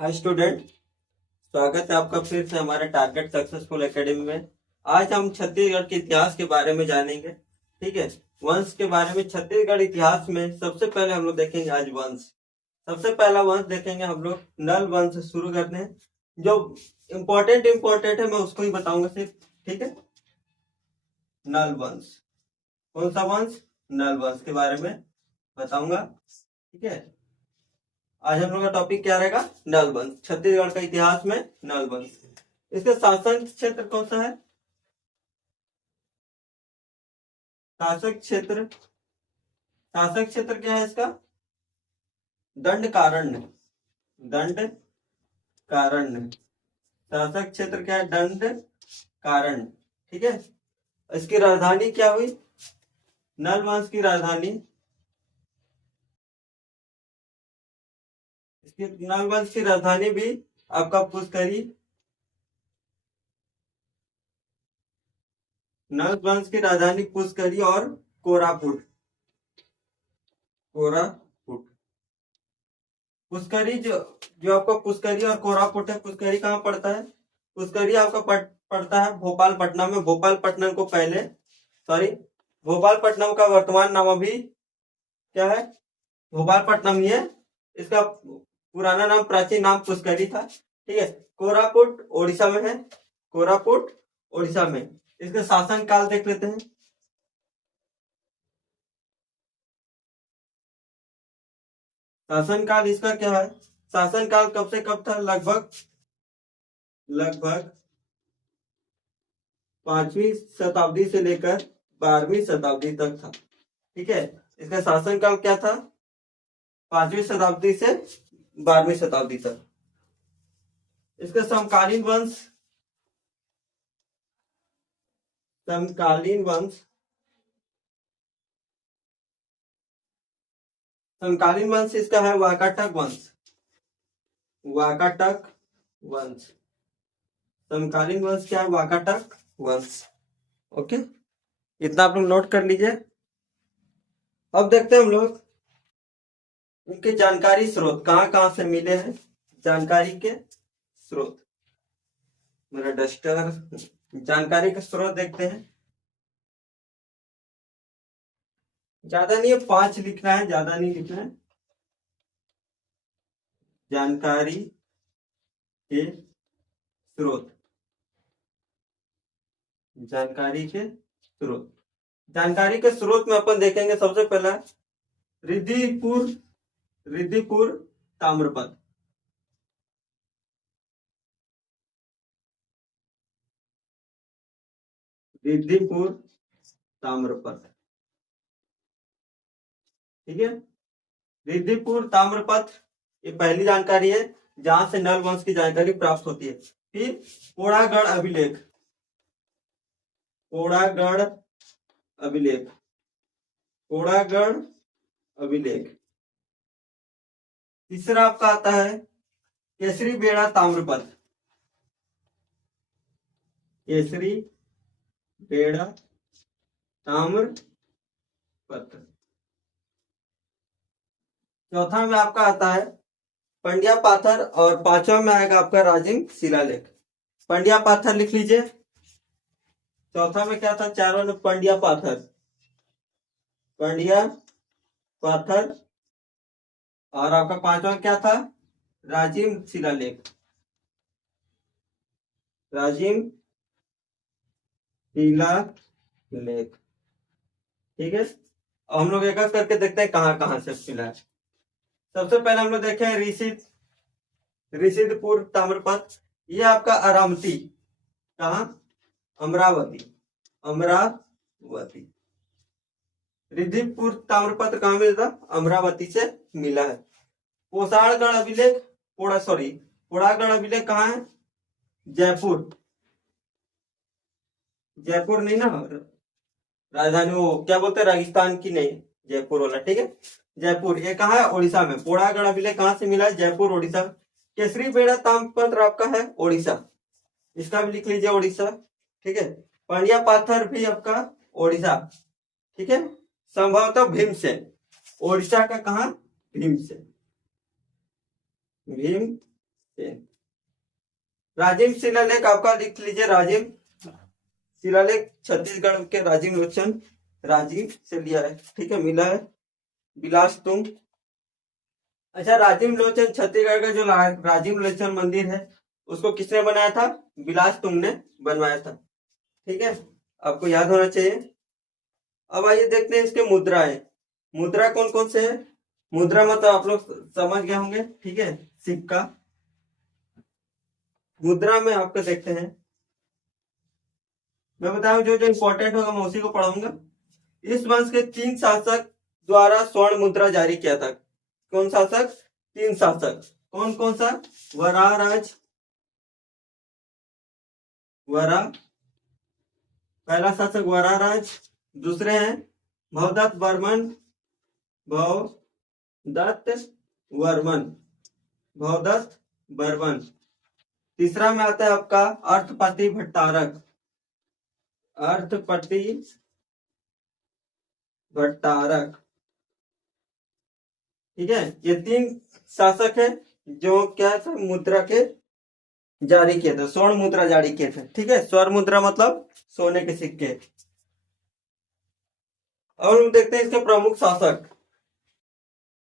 Hi student. स्वागत है आपका फिर से हमारे टारगेट सक्सेसफुल एकेडमी में। आज हम छत्तीसगढ़ के इतिहास के बारे में जानेंगे। ठीक है। वंश के बारे में छत्तीसगढ़ इतिहास में सबसे पहले हम लोग देखेंगे आज वंश। सबसे पहला वंश देखेंगे हम लोग नल वंश से शुरू करते हैं। जो इम्पोर्टेंट है मैं उसको ही बताऊंगा सिर्फ। ठीक है। नल वंश कौन सा वंश? नल वंश के बारे में बताऊंगा। ठीक है। आज हम लोग का टॉपिक क्या रहेगा? नल वंश। छत्तीसगढ़ का इतिहास में नल वंश। इसका शासन क्षेत्र कौन सा है? शासक क्षेत्र। शासक क्षेत्र क्या है इसका? दंडकारण्य। दंड कारण्य। शासक क्षेत्र क्या है? दंड कारण्य। ठीक है। इसकी राजधानी क्या हुई? नल वंश की राजधानी, इसकी नल वंश की राजधानी भी आपका पुष्करी। नल वंश की राजधानी पुष्करी और कोरापुट। कोरापुट। पुष्करी जो जो आपका पुष्करी और कोरापुट है, पुष्करी कहाँ पड़ता है? पुष्करी आपका पड़ता है भोपाल पटना में। भोपाल पटना को पहले, सॉरी, भोपाल पटनम का वर्तमान नाम अभी क्या है? भोपाल पटनम ही है। इसका पुराना नाम, प्राचीन नाम पुष्करी था। ठीक है। कोरापुट ओडिशा में है। कोरापुट ओडिशा में। इसका शासन काल देख लेते हैं। शासन काल इसका क्या है? शासन काल कब से कब था? लगभग लगभग 5वीं शताब्दी से लेकर 12वीं शताब्दी तक था। ठीक है। इसका शासन काल क्या था? 5वीं शताब्दी से 12वीं शताब्दी तक। इसका समकालीन वंश, समकालीन वंश, समकालीन वंश इसका है वाकाटक वंश। वाकाटक वंश। समकालीन वंश क्या है? वाकाटक वंश। ओके, इतना आप लोग नोट कर लीजिए। अब देखते हैं हम लोग उनके जानकारी स्रोत कहाँ कहाँ से मिले हैं। जानकारी के स्रोत, मेरा डस्टर। जानकारी के स्रोत देखते हैं। ज्यादा नहीं है, 5 लिखना है, ज्यादा नहीं लिखना है। जानकारी के स्रोत। जानकारी के स्रोत। जानकारी के स्रोत में अपन देखेंगे सबसे पहला रिद्धिपुर। रिद्धिपुर ताम्रपत्र। रिद्धिपुर ताम्रपत्र। ठीक है। रिद्धिपुर ताम्रपत्र, ये पहली जानकारी है जहां से नल वंश की जानकारी प्राप्त होती है। फिर पोड़ागढ़ अभिलेख। पोड़ागढ़ अभिलेख। पोड़ागढ़ अभिलेख। तीसरा आपका आता है केसरी बेड़ा ताम्रपत्र। केसरी बेड़ा ताम्रपत्र। चौथा में आपका आता है पंड्या पाथर, और पांचवा में आएगा आपका राजिम शिलालेख। पंड्या पाथर लिख लीजिए। चौथा में क्या था? चारों में पंड्या पाथर। पंड्या पाथर। और आपका पांचवा क्या था? राजिम शिलालेख। राजिम शिलालेख। ठीक है। अब हम लोग एक एक करके देखते हैं कहाँ कहाँ से मिला है। सबसे पहले हम लोग देखे हैं ऋषिदपुर ताम्रपत्र। ये आपका अरामती, कहाँ? अमरावती। अमरावती। रिद्धिपुर ताम्रपत्र कहाँ मिला? अमरावती से मिला है। पोषाणगढ़ अभिलेख, पोड़ागढ़ अभिलेख कहाँ है? जयपुर। जयपुर नहीं ना, राजधानी वो क्या बोलते हैं, राजस्थान की नहीं, जयपुर वाला। ठीक है। जयपुर ये कहाँ है? ओडिशा में। पोड़ागढ़ अभिलेख कहाँ से मिला है? जयपुर, ओडिशा। केसरी बेड़ा ताम्रपत्र आपका है ओडिशा, इसका भी लिख लीजिए, ओडिशा। ठीक है। पंड्या पाथर भी आपका ओडिशा। ठीक है। संभवतः भीमसेन, ओडिशा का कहा? भीमसेन। भीमसेन। सेन। राजिम शिलालेख आपका लिख लीजिए, राजिम शिलालेख छत्तीसगढ़ के राजिम लोचन, राजिम से लिया है, ठीक है, मिला है। बिलास तुंग। अच्छा, राजिम लोचन छत्तीसगढ़ का जो राजिम लोचन मंदिर है उसको किसने बनाया था? बिलास तुंग ने बनवाया था, ठीक है, आपको याद होना चाहिए। अब आइए देखते हैं इसके मुद्राएं। मुद्रा कौन कौन से है? मुद्रा मतलब आप लोग समझ गए होंगे, ठीक है, सिक्का। मुद्रा में आपको देखते हैं, मैं बताऊं जो जो इंपॉर्टेंट होगा मैं उसी को पढ़ाऊंगा। इस वंश के 3 शासक द्वारा स्वर्ण मुद्रा जारी किया था। कौन शासक? 3 शासक। कौन कौन सा? वराराज, वरा, पहला शासक वराराज, दूसरे हैं भवदत्त वर्मन, भवदत्त वर्मन, भवदत्त वर्मन। तीसरा में आता है आपका अर्थपति भट्टारक, अर्थपति भट्टारक, ठीक है। ये 3 शासक है जो क्या था, मुद्रा के जारी किए थे, स्वर्ण मुद्रा जारी किए थे, ठीक है। स्वर्ण मुद्रा मतलब सोने के सिक्के। और हम देखते हैं इसके प्रमुख शासक।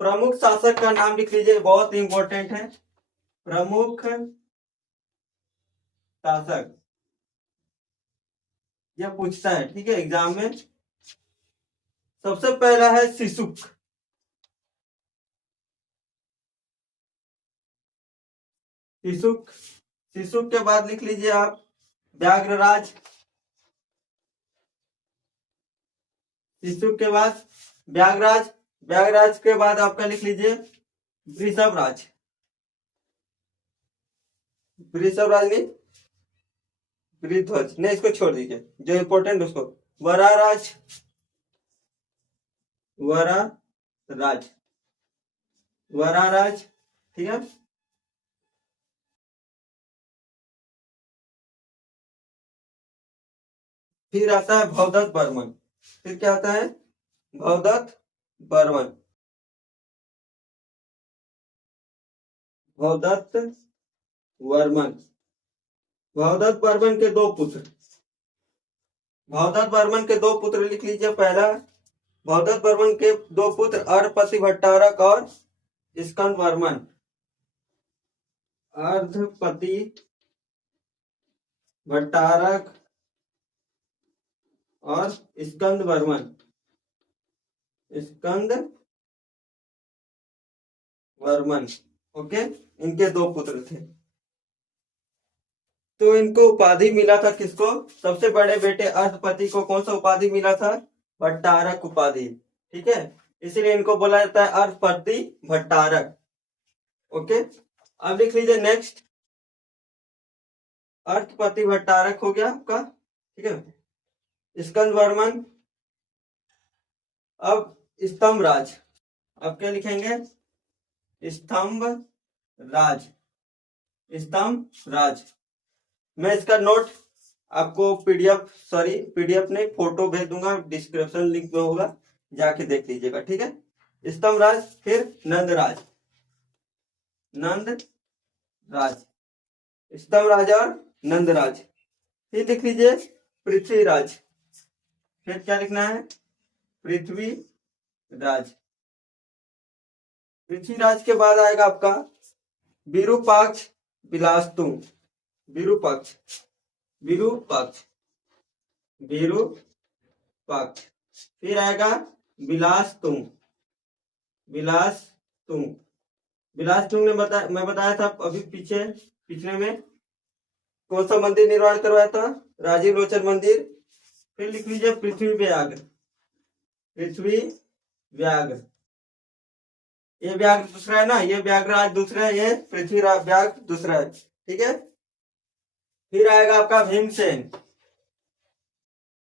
प्रमुख शासक का नाम लिख लीजिए, बहुत इंपॉर्टेंट है। प्रमुख शासक, यह पूछता है, ठीक है, एग्जाम में। सबसे पहला है शिशुक, शिशुक। शिशुक के बाद लिख लीजिए आप व्याघ्रराज, शिशुक के बाद व्याघ्रराज, व्याघ्रराज के बाद आपका लिख लीजिए वृषभराज, वृषभराज नहीं, वृध्वज नहीं, इसको छोड़ दीजिए, जो इंपॉर्टेंट उसको। वराराज, वराराज, वराराज, ठीक है। फिर आता है भवदत्त बर्मन, फिर क्या आता है? भवदत्त बर्मन, भवदत्त वर्मन। भवदत्त बर्मन के 2 पुत्र, भवदत्त बर्मन के 2 पुत्र लिख लीजिए। पहला भवदत्त बर्मन के 2 पुत्र अर्धपति भट्टारक और स्कंद वर्मन, अर्धपति भट्टारक और स्कंद वर्मन, स्कंद वर्मन, ओके, इनके 2 पुत्र थे। तो इनको उपाधि मिला था किसको? सबसे बड़े बेटे अर्धपति को कौन सा उपाधि मिला था? भट्टारक उपाधि, ठीक है, इसीलिए इनको बोला जाता है अर्धपति भट्टारक, ओके। अब लिख लीजिए नेक्स्ट, अर्थपति भट्टारक हो गया आपका, ठीक है। स्कंद वर्मन। अब स्तंभ राज, अब क्या लिखेंगे? स्तंभ राज, स्तंभ राज। मैं इसका नोट आपको पीडीएफ नहीं, फोटो भेज दूंगा, डिस्क्रिप्शन लिंक में होगा, जाके देख लीजिएगा, ठीक है। स्तंभ राज, फिर नंदराज, नंदराज, स्तंभ राज और नंदराज। फिर लिख लीजिए पृथ्वीराज, फिर क्या लिखना है? पृथ्वीराज। पृथ्वीराज के बाद आएगा आपका विरूपाक्ष बिलासतुंग, विरूपाक्ष, विरूपाक्ष, विरूपाक्ष। फिर आएगा बिलासतुंग, बिलासतुंग। बिलासतुंग ने मैं बताया था अभी पिछले में कौन सा मंदिर निर्माण करवाया था? राजीव लोचन मंदिर। फिर लिख लीजिए पृथ्वी व्याघ्र, पृथ्वी व्याघ्र। ये व्याघ्र दूसरा है ना, ये व्याघ्र आज दूसरा है, ये पृथ्वी व्याघ्र दूसरा है, ठीक है। फिर आएगा आपका भीमसेन,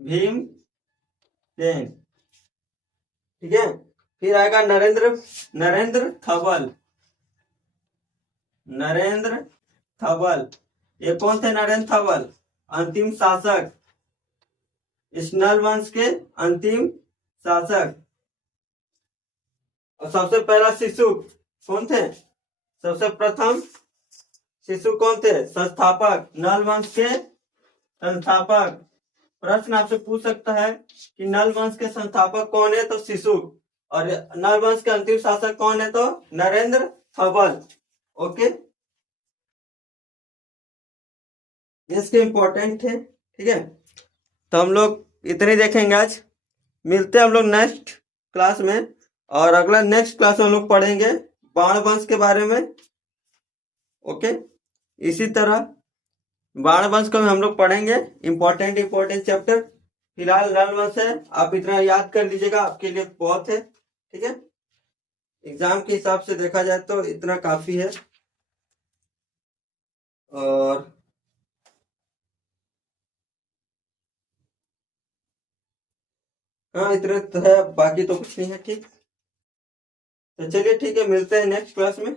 भीमसेन, ठीक है। फिर आएगा नरेंद्र थवल, नरेंद्र थवल। ये कौन थे नरेंद्र थवल? अंतिम शासक, इस नल वंश के अंतिम शासक। और सबसे पहला शिशु कौन थे? सबसे प्रथम शिशु कौन थे? संस्थापक, नल वंश के संस्थापक। प्रश्न आपसे पूछ सकता है कि नल वंश के संस्थापक कौन है, तो शिशु। और नल वंश के अंतिम शासक कौन है, तो नरेंद्र थवल। ओके, इसके इंपॉर्टेंट है, ठीक है। तो हम लोग इतने देखेंगे आज, मिलते हैं हम लोग नेक्स्ट क्लास में। और अगला नेक्स्ट क्लास में हम लोग पढ़ेंगे बाण वंश के बारे में। ओके, इसी तरह बाण वंश को भी हम लोग पढ़ेंगे, इंपॉर्टेंट चैप्टर। फिलहाल नल वंश है, आप इतना याद कर लीजिएगा, आपके लिए बहुत है, ठीक है। एग्जाम के हिसाब से देखा जाए तो इतना काफी है। और हाँ, इतना तो है, बाकी तो कुछ नहीं है, ठीक। तो चलिए ठीक है, मिलते हैं नेक्स्ट क्लास में।